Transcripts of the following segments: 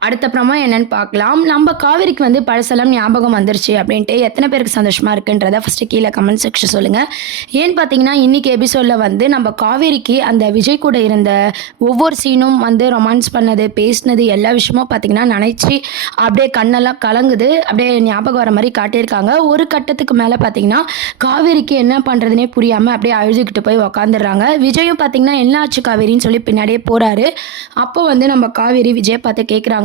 அடுத்தப்புறமா என்னன்னு பார்க்கலாம். நம்ம காவேரிக்கு வந்து பழசெல்லாம் ஞாபகம் வந்துருச்சு அப்படின்ட்டு எத்தனை பேருக்கு சந்தோஷமா இருக்குன்றத ஃபர்ஸ்ட்டு கீழ கமெண்ட் செக்ஷன் சொல்லுங்க. ஏன்னு பார்த்தீங்கன்னா, இன்னைக்கு எபிசோட்ல வந்து நம்ம காவேரிக்கு அந்த விஜய் கூட இருந்த ஒவ்வொரு சீனும் வந்து ரொமான்ஸ் பண்ணது, பேசினது எல்லா விஷயமும் பார்த்தீங்கன்னா, நெனைச்சு அப்படியே கண்ணெல்லாம் கலங்குது. அப்படியே ஞாபகம் வர மாரி காட்டியிருக்காங்க. ஒரு கட்டத்துக்கு மேல பார்த்தீங்கன்னா, காவேரிக்கு என்ன பண்றதுன்னே புரியாம அப்படியே அழுதுகிட்டு போய் உக்காந்துடுறாங்க. விஜயும் பார்த்தீங்கன்னா, "என்ன ஆச்சு காவேரின்னு?" சொல்லி பின்னாடியே போறாரு. அப்போ வந்து நம்ம காவேரி விஜய பார்த்து கேட்குறாங்க.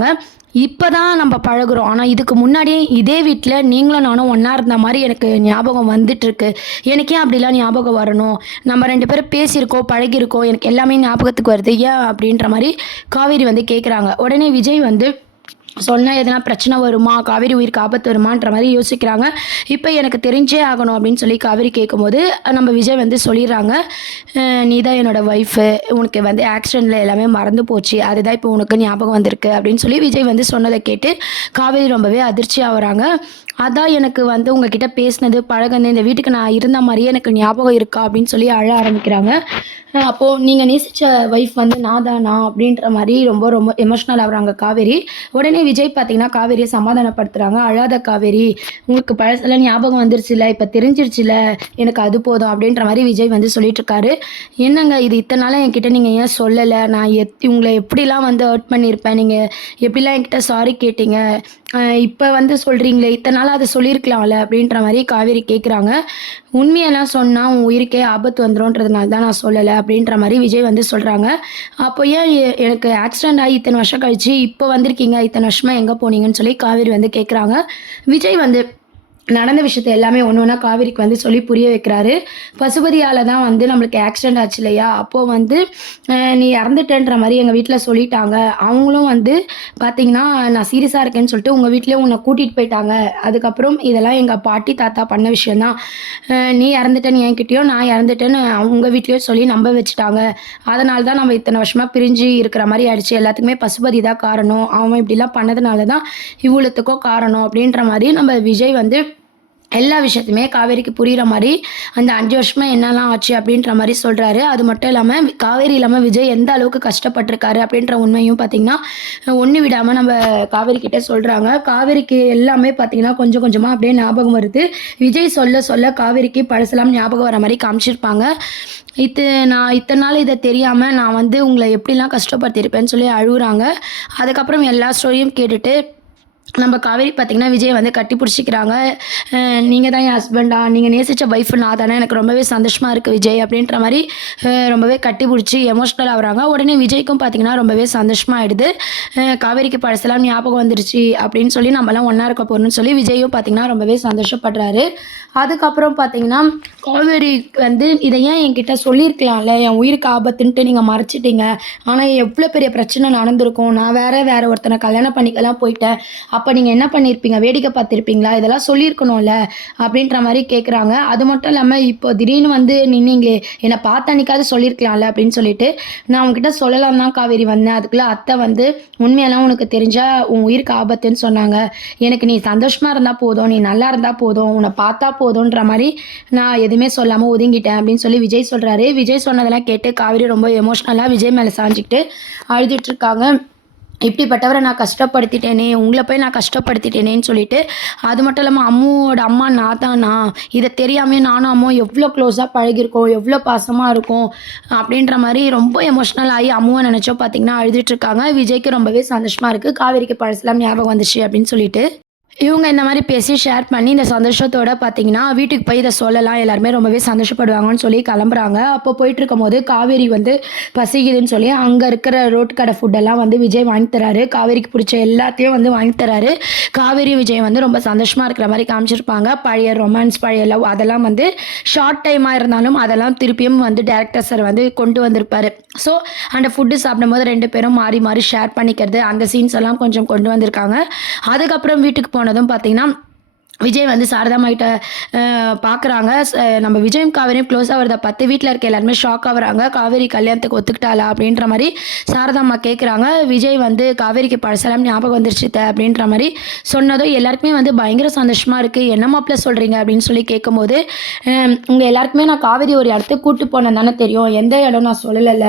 இப்பதான் நம்ம பழகுறோம். ஆனா இதுக்கு முன்னாடியே இதே வீட்ல நீங்களும் நானும் ஒண்ணா இருந்த மாரி எனக்கு ஞாபகம் வந்துட்டுருக்கு. எனக்கு ஏன் அப்படிலாம் ஞாபகம் வரணும்? நம்ம 2 பேரும் பேசியிருக்கோம், பழகியிருக்கோம். எனக்கு எல்லாமே ஞாபகத்துக்கு வருது. ஏன்? அப்படின்ற மாரி காவேரி வந்து கேட்குறாங்க. உடனே விஜய் வந்து சொன்னா எதனா பிரச்சனை வருமா? காவேரி உயிருக்கு ஆபத்து வருமான்ற மாரி யோசிக்கிறாங்க. இப்ப எனக்கு தெரிஞ்சே ஆகணும் அப்படின்னு சொல்லி காவேரி கேட்கும்போது, நம்ம விஜய் வந்து சொல்லிர்றாங்க. "நீ தான் என்னோட ஒய்ஃபு. உனக்கு வந்து ஆக்சிடென்ட்ல எல்லாமே மறந்து போச்சு. அதுதான் இப்போ உனக்கு ஞாபகம் வந்திருக்கு." அப்படின்னு சொல்லி விஜய் வந்து சொன்னத கேட்டு காவேரி ரொம்பவே அதிர்ச்சி ஆவுறாங்க. "அதான் எனக்கு வந்து உங்ககிட்ட பேசினது, பழகுனது, இந்த வீட்டுக்கு நான் இருந்த மாரியே எனக்கு ஞாபகம் இருக்கா?" அப்படின்னு சொல்லி அழ ஆரம்பிக்கிறாங்க. அப்போ "நீங்க நேசிச்ச ஒய்ஃப் வந்து நான் தானா?" அப்படின்ற மாரி ரொம்ப ரொம்ப எமோஷனல் ஆவுறாங்க காவேரி. உடனே விஜய் பார்த்தீங்கன்னா, காவேரியை சமாதானப்படுத்துறாங்க. "அழாத காவேரி, உங்களுக்கு பழசெல்லாம் ஞாபகம் வந்துருச்சுல்ல, இப்ப தெரிஞ்சிருச்சுல்ல, எனக்கு அது போதும்." அப்படின்ற மாரி விஜய் வந்து சொல்லிட்டுருக்காரு. "என்னங்க இது இத்தன நாளா என்கிட்ட நீங்க ஏன் சொல்லல? நான் உங்கள எப்படிலாம் வந்து ஹர்ட் பண்ணியிருப்பேன். நீங்க எப்படிலாம் என்கிட்ட சாரி கேட்டீங்க. இப்ப வந்து சொல்றீங்களே, இத்தன நாளா அத சொல்லியிருக்கலாம்ல." அப்படின்ற மாரி காவேரி கேட்குறாங்க. "உண்மையெல்லாம் சொன்னா உன் உயிருக்கே ஆபத்து வந்துரும்ன்றதுனால தான் நான் சொல்லல." அப்படின்ற மாரி விஜய் வந்து சொல்றாங்க. "அப்போ ஏன் எனக்கு ஆக்சிடென்ட் ஆகி இத்தன வருஷம் கழிச்சு இப்போ வந்திருக்கீங்க? இத்தன வருஷமா எங்க போனீங்கன்னு?" சொல்லி காவேரி வந்து கேட்குறாங்க. விஜய் வந்து நடந்த விஷயத்த எல்லாமே ஒண்ணு ஒண்ணா காவேரிக்கு வந்து சொல்லி புரிய வைக்கிறாரு. பசுபதியால தான் வந்து நம்மளுக்கு ஆக்சிடென்ட் ஆச்சு இல்லையா? அப்போ வந்து நீ இறந்துட்டன்ற மாரி எங்க வீட்ல சொல்லிட்டாங்க. அவங்களும் வந்து பார்த்தீங்கன்னா, நான் சீரியஸா இருக்கேன்னு சொல்லிட்டு உங்க வீட்லயே உன்ன கூட்டிட்டு போயிட்டாங்க. அதுக்கப்புறம் இதெல்லாம் எங்க பாட்டி, தாத்தா பண்ண விஷயம் தான். நீ இறந்துட்டன்னு என்கிட்டயும், நான் இறந்துட்டேன்னு உங்க வீட்லயும் சொல்லி நம்ப வச்சுட்டாங்க. அதனால தான் நம்ம இத்தன வருஷமா பிரிஞ்சு இருக்கிற மாரி ஆயிடுச்சு. எல்லாத்துக்குமே பசுபதி தான் காரணம். அவன் இப்படிலாம் பண்ணதுனால தான் இவ்வளத்துக்கும் காரணம்." அப்படின்ற மாரி நம்ம விஜய் வந்து எல்லா விஷயத்தையுமே காவேரிக்கு புரியிற மாரி, அந்த 5 வருஷமா என்னலாம் ஆச்சு அப்படின்ற மாரி சொல்றாரு. அது மட்டும் இல்லாம காவேரி இல்லாம விஜய் எந்த அளவுக்கு கஷ்டப்பட்டுருக்காரு அப்படின்ற உண்மையும் பார்த்தீங்கன்னா, ஒண்ணு விடாம நம்ம காவேரி கிட்ட சொல்றாங்க. காவேரிக்கு எல்லாமே பார்த்தீங்கன்னா, கொஞ்சம் கொஞ்சமா அப்படியே ஞாபகம் வருது. விஜய் சொல்ல சொல்ல காவேரிக்கு பழசெல்லாம் ஞாபகம் வர மாரி காமிச்சிருப்பாங்க. நான் இத்தன நாள் இத தெரியாம நான் வந்து உங்கள எப்படிலாம் கஷ்டப்படுத்தியிருப்பேன்னு சொல்லி அழுவுறாங்க. அதுக்கப்புறம் எல்லா ஸ்டோரியும் கேட்டுட்டு நம்ம காவேரி பார்த்தீங்கன்னா, விஜய வந்து கட்டி புடிச்சுக்கிறாங்க. "நீங்க தான் என் ஹஸ்பண்டா? நீங்க நேசிச்ச ஒய்ஃப் நான் தானே? எனக்கு ரொம்பவே சந்தோஷமா இருக்கு விஜய்." அப்படின்ற மாரி ரொம்பவே கட்டி புடிச்சு எமோஷனல் ஆவுறாங்க. உடனே விஜய்க்கும் பார்த்தீங்கன்னா, ரொம்பவே சந்தோஷமா ஆயிடுது. காவேரிக்கு பழசெல்லாம் ஞாபகம் வந்துருச்சு அப்படின்னு சொல்லி நம்மலாம் ஒண்ணா இருக்க போறோம்ன்னு சொல்லி விஜயும் பார்த்தீங்கன்னா, ரொம்பவே சந்தோஷப்படுறாரு. அதுக்கப்புறம் பார்த்தீங்கன்னா, காவேரி வந்து "இத ஏன் என்கிட்ட சொல்லியிருக்கலாம்ல? என் உயிருக்கு ஆபத்துன்ட்டு நீங்க மறைச்சிட்டீங்க. ஆனா எவ்ளோ பெரிய பிரச்சனை நடந்திருக்கும். நான் வேற ஒருத்தன கல்யாணம் பண்ணிக்கலாம் போயிட்டேன். அப்ப நீங்க என்ன பண்ணியிருப்பீங்க? வேடிக்கை பார்த்திருப்பீங்களா? இதெல்லாம் சொல்லியிருக்கணும்ல." அப்படின்ற மாரி கேட்குறாங்க. அது மட்டும் இல்லாம இப்போ திடீர்னு வந்து நின்னீங்களே, என்ன பார்த்த அன்னைக்காவது சொல்லியிருக்கலாம்ல அப்படின்னு சொல்லிட்டு, "நான் உன்கிட்ட சொல்லலாம்னு தான் காவேரி வந்தேன். அதுக்குள்ள அத்தை வந்து உண்மையெல்லாம் உனக்கு தெரிஞ்சா உன் உயிருக்கு ஆபத்துன்னு சொன்னாங்க. எனக்கு நீ சந்தோஷமா இருந்தா போதும், நீ நல்லா இருந்தா போதும், உன்ன பார்த்தா போதும்ன்ற மாரி நான் எதுவுமே சொல்லாம ஒதுங்கிட்டேன்." அப்படின்னு சொல்லி விஜய் சொல்றாரு. விஜய் சொன்னதெல்லாம் கேட்டு காவேரி ரொம்ப எமோஷனலா விஜய் மேல சாஞ்சுக்கிட்டு அழுதுட்டு இருக்காங்க. "இப்படிப்பட்டவர நான் கஷ்டப்படுத்திட்டேனே! உங்கள போய் நான் கஷ்டப்படுத்திட்டேனேன்னு" சொல்லிட்டு. அது மட்டும் இல்லாம அம்முவோட அம்மா நான் தானா? இத தெரியாமயே நானும் அம்முவும் எவ்ளோ க்ளோஸா பழகியிருக்கோம், எவ்ளோ பாசமா இருக்கோம் அப்படின்ற மாரி ரொம்ப எமோஷனல் ஆயி அம்முவ நெனச்சோ பார்த்தீங்கன்னா அழுதுட்டுருக்காங்க. விஜய்க்கு ரொம்பவே சந்தோஷமா இருக்கு. காவேரிக்கு பழசெல்லாம் ஞாபகம் வந்துச்சு அப்படின்னு சொல்லிட்டு. இவங்க இந்த மாரி பேசி ஷேர் பண்ணி இந்த சந்தோஷத்தோட பார்த்தீங்கன்னா, வீட்டுக்கு போய் இத சொல்லலாம். எல்லாருமே ரொம்பவே சந்தோஷப்படுவாங்கன்னு சொல்லி கெளம்புறாங்க. அப்போ போயிட்டுருக்கும்போது காவேரி வந்து பசிக்குதுன்னு சொல்லி அங்க இருக்கிற ரோட்டு கடை ஃபுட்டெல்லாம் வந்து விஜய் வாங்கி தராரு. காவேரிக்கு புடிச்ச எல்லாத்தையும் வந்து வாங்கி தராரு. காவேரி, விஜய் வந்து ரொம்ப சந்தோஷமா இருக்கிற மாரி காமிச்சிருப்பாங்க. பழைய ரொமான்ஸ், பழைய லவ் அதெல்லாம் வந்து ஷார்ட் டைமா இருந்தாலும் அதெல்லாம் திருப்பியும் வந்து டைரக்டர் சார் வந்து கொண்டு வந்திருப்பாரு. ஸோ அந்த ஃபுட்டு சாப்பிடும்போது 2 பேரும் மாறி மாறி ஷேர் பண்ணிக்கிறது, அந்த சீன்ஸ் எல்லாம் கொஞ்சம் கொண்டு வந்திருக்காங்க. அதுக்கப்புறம் வீட்டுக்கு போனதும் பார்த்தீங்கன்னா, விஜய் வந்து சாரதாம்மா கிட்ட பார்க்குறாங்க. நம்ம விஜயும் காவேரியும் க்ளோஸ் ஆகுறத பார்த்து வீட்டில் இருக்க எல்லாருமே ஷாக் ஆகுறாங்க. காவேரி கல்யாணத்துக்கு ஒத்துக்கிட்டாளா அப்படின்ற மாதிரி சாரதாம்மா கேட்குறாங்க. விஜய் வந்து காவேரிக்கு பழசெல்லாம் ஞாபகம் வந்துருச்சு அப்படின்ற மாதிரி சொன்னதும் எல்லாருக்குமே வந்து பயங்கர சந்தோஷமாக இருக்குது. என்ன மாப்பிள்ள சொல்கிறீங்க அப்படின்னு சொல்லி கேட்கும்போது, உங்கள் எல்லாருக்குமே நான் காவேரி ஒரு இடத்துக்கு கூப்பிட்டு போனேன் தானே தெரியும், எந்த இடம் நான் சொல்லலைல்ல,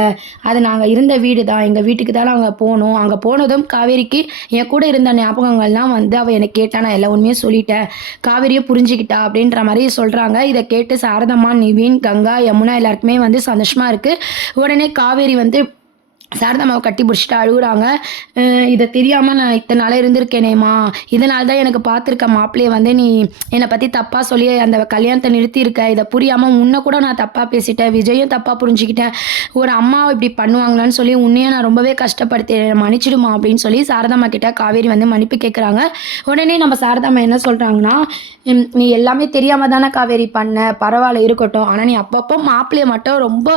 அது நாங்கள் இருந்த வீடு தான், எங்கள் வீட்டுக்கு தான் நாங்கள் போனோம். அங்கே போனதும் காவேரிக்கு என் கூட இருந்த ஞாபகங்கள்லாம் வந்து அவள் என்னை கேட்டா, நான் எல்லா உண்மையும் சொல்லிட்டேன், காவேரியை புரிஞ்சுக்கிட்டா அப்படின்ற மாதிரி சொல்கிறாங்க. இதை கேட்டு சாரதம்மா, நிவின், கங்கா, யமுனா எல்லாருக்குமே வந்து சந்தோஷமாக இருக்குது. உடனே காவேரி வந்து சாரதாம்மாவை கட்டி பிடிச்சிட்டு அழுகுறாங்க. இதை தெரியாமல் நான் இத்தனை நாளாக இருந்திருக்கேனேம்மா, இதனால தான் எனக்கு பார்த்துருக்க மாப்பிள்ளையை வந்து நீ என்னை பற்றி தப்பாக சொல்லி அந்த கல்யாணத்தை நிறுத்தியிருக்க, இதை புரியாமல் உன்னை கூட நான் தப்பாக பேசிட்டேன், விஜயும் தப்பாக புரிஞ்சுக்கிட்டேன், ஒரு அம்மா இப்படி பண்ணுவாங்களான்னு சொல்லி உன்னையே நான் ரொம்பவே கஷ்டப்படுத்தேன், மன்னிச்சிடுமா அப்படின்னு சொல்லி சாரதாம்மா கிட்ட காவேரி வந்து மன்னிப்பு கேட்குறாங்க. உடனே நம்ம சாரதாம்மா என்ன சொல்கிறாங்கன்னா, நீ எல்லாமே தெரியாமல் தானே காவேரி பண்ண, பரவாயில்ல இருக்கட்டும், ஆனால் நீ அப்பப்போ மாப்பிள்ளையை மட்டும் ரொம்ப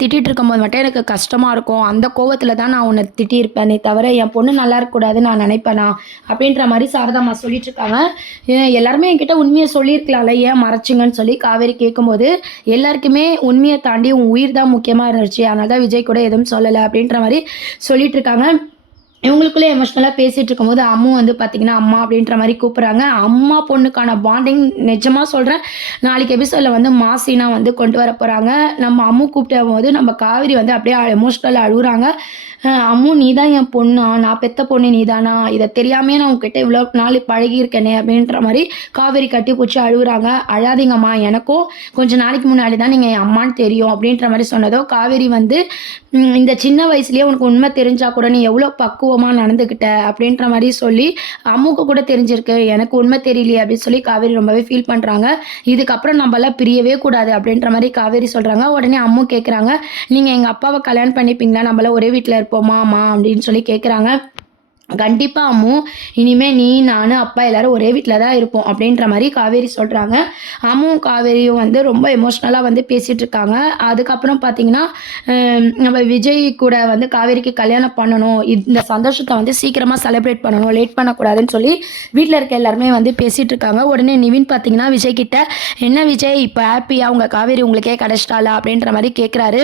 திட்டிகிட்டு இருக்கும்போது மட்டும் எனக்கு கஷ்டமாக இருக்கும், அந்த கோவத்தில் தான் நான் உன்னை திட்டியிருப்பேனே தவிர என் பொண்ணு நல்லா இருக்கக்கூடாதுன்னு நான் நினைப்பேனா அப்படின்ற மாதிரி சாரதாம்மா சொல்லிட்டு இருக்காங்க. எல்லாருமே என்கிட்ட உண்மையை சொல்லியிருக்கலாம்ல, ஏன் மறைச்சிங்கன்னு சொல்லி காவேரி கேட்கும்போது, எல்லாருக்குமே உண்மையை தாண்டி உன் உயிர் தான் முக்கியமாக இருந்துச்சு, அதனால தான் விஜய் கூட எதுவும் சொல்லலை அப்படின்ற மாதிரி சொல்லிட்டு இருக்காங்க. இவங்களுக்குள்ளே எமோஷ்னலாக பேசிகிட்டு இருக்கும்போது அம்மு வந்து பார்த்திங்கன்னா அம்மா அப்படின்ற மாதிரி கூப்பிட்றாங்க. அம்மா பொண்ணுக்கான பாண்டிங் நிஜமாக சொல்கிறேன், நாளைக்கு எபிசோடில் வந்து மாசினா வந்து கொண்டு வர போகிறாங்க. நம்ம அம்மு கூப்பிட்ட போது நம்ம காவேரி வந்து அப்படியே எமோஷ்னலாக அழுகுறாங்க. அம்மு நீ தான் என் பொண்ணா, நான் பெத்த பொண்ணு நீ தானா, இதை தெரியாமே நான் உங்ககிட்ட இவ்வளோ நாள் பழகியிருக்கேனே அப்படின்ற மாதிரி காவேரி கட்டி பிடிச்சி அழுகுறாங்க. அழாதீங்கம்மா, எனக்கும் கொஞ்சம் நாளைக்கு முன்னாடி தான் நீங்கள் என் அம்மான்னு தெரியும் அப்படின்ற மாதிரி சொன்னதோ காவேரி வந்து இந்த சின்ன வயசுலேயே உனக்கு உண்மை தெரிஞ்சால் கூட நீ எவ்வளோ பக்குவமாக நடந்துக்கிட்ட அப்படின்ற மாதிரி சொல்லி அம்முக்கு கூட தெரிஞ்சிருக்கு, எனக்கு உண்மை தெரியலையே அப்படின்னு சொல்லி காவேரி ரொம்பவே ஃபீல் பண்ணுறாங்க. இதுக்கப்புறம் நம்மளாம் பிரியவே கூடாது அப்படின்ற மாதிரி காவேரி சொல்கிறாங்க. உடனே அம்மு கேட்குறாங்க, நீங்கள் எங்கள் அப்பாவை கல்யாணம் பண்ணிப்பீங்களா, நம்மளாம் ஒரே வீட்டில் இருப்போமாமா அப்படின்னு சொல்லி கேட்குறாங்க. கண்டிப்பாக அம்மு, இனிமேல் நீ, நான், அப்பா எல்லாரும் ஒரே வீட்டில் தான் இருப்போம் அப்படின்ற மாதிரி காவேரி சொல்கிறாங்க. அம்மும் காவேரியும் வந்து ரொம்ப எமோஷ்னலாக வந்து பேசிகிட்டு இருக்காங்க. அதுக்கப்புறம் பார்த்திங்கன்னா நம்ம விஜய் கூட வந்து காவேரிக்கு கல்யாணம் பண்ணணும், இந்த சந்தோஷத்தை வந்து சீக்கிரமாக செலிப்ரேட் பண்ணணும், லேட் பண்ணக்கூடாதுன்னு சொல்லி வீட்டில் இருக்க எல்லாருமே வந்து பேசிகிட்டு இருக்காங்க. உடனே நிவின் பார்த்திங்கன்னா விஜய் கிட்ட, என்ன விஜய் இப்போ ஹாப்பியாக உங்கள் காவேரி உங்களுக்கே கிடச்சிட்டாளா அப்படின்ற மாதிரி கேட்குறாரு.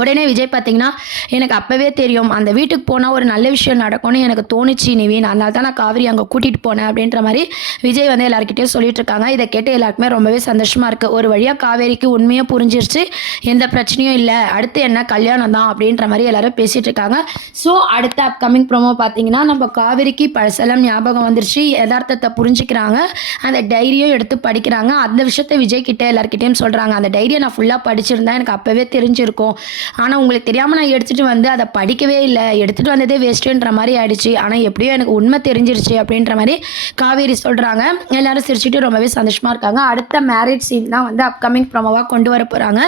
உடனே விஜய் பார்த்திங்கன்னா, எனக்கு அப்போவே தெரியும் அந்த வீட்டுக்கு போனால் ஒரு நல்ல விஷயம் நடக்கும்னு எனக்கு தோணுச்சு நிவின், அதனால தான் நான் காவேரி அங்கே கூட்டிகிட்டு போனேன் அப்படின்ற மாதிரி விஜய் வந்து எல்லாருக்கிட்டையும் சொல்லிட்டு இருக்காங்க. இதை கேட்டு எல்லாருக்குமே ரொம்பவே சந்தோஷமாக இருக்குது. ஒரு வழியாக காவேரிக்கு உண்மையாக புரிஞ்சிருச்சு, எந்த பிரச்சனையும் இல்லை, அடுத்து என்ன கல்யாணம் தான் அப்படின்ற மாதிரி எல்லாரும் பேசிகிட்டு இருக்காங்க. ஸோ அடுத்த அப்கமிங் ப்ரோமோ பார்த்திங்கன்னா, நம்ம காவேரிக்கு பழசெல்லாம் ஞாபகம் வந்துருச்சு, யதார்த்தத்தை புரிஞ்சுக்கிறாங்க, அந்த டைரியும் எடுத்து படிக்கிறாங்க. அந்த விஷயத்தை விஜய் கிட்டே எல்லாருக்கிட்டையும் சொல்கிறாங்க. அந்த டைரியை நான் ஃபுல்லாக படிச்சிருந்தேன், எனக்கு அப்போவே தெரிஞ்சிருக்கும், ஆனால் உங்களுக்கு தெரியாமல் நான் எடுத்துகிட்டு வந்து அதை படிக்கவே இல்லை, எடுத்துகிட்டு வந்ததே வேஸ்ட்டுன்ற மாதிரி ஆயிடுச்சு, ஆனால் எப்படியோ எனக்கு உண்மை தெரிஞ்சிருச்சு அப்படின்ற மாதிரி காவேரி சொல்கிறாங்க. எல்லாரும் சிரிச்சுட்டு ரொம்பவே சந்தோஷமாக இருக்காங்க. அடுத்த மேரேஜ் சீன் தான் வந்து அப்கமிங் ப்ரோமோவாக கொண்டு வர போகிறாங்க.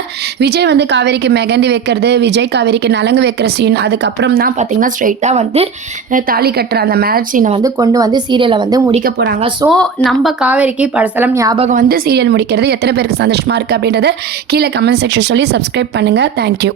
விஜய் வந்து காவேரிக்கு மெகந்தி வைக்கிறது, விஜய் காவேரிக்கு நலங்கு வைக்கிற சீன், அதுக்கப்புறம் தான் பார்த்திங்கன்னா ஸ்ட்ரைட்டாக வந்து தாலி கட்டுற அந்த மேரேஜ் சீனை வந்து கொண்டு வந்து சீரியலை வந்து முடிக்க போகிறாங்க. ஸோ நம்ம காவேரிக்கு பழசெல்லாம் ஞாபகம் வந்து சீரியல் முடிக்கிறது எத்தனை பேருக்கு சந்தோஷமாக இருக்குது அப்படின்றத கீழே கமெண்ட் செக்ஷன் சொல்லி சப்ஸ்கிரைப் பண்ணுங்கள். தேங்க்யூ.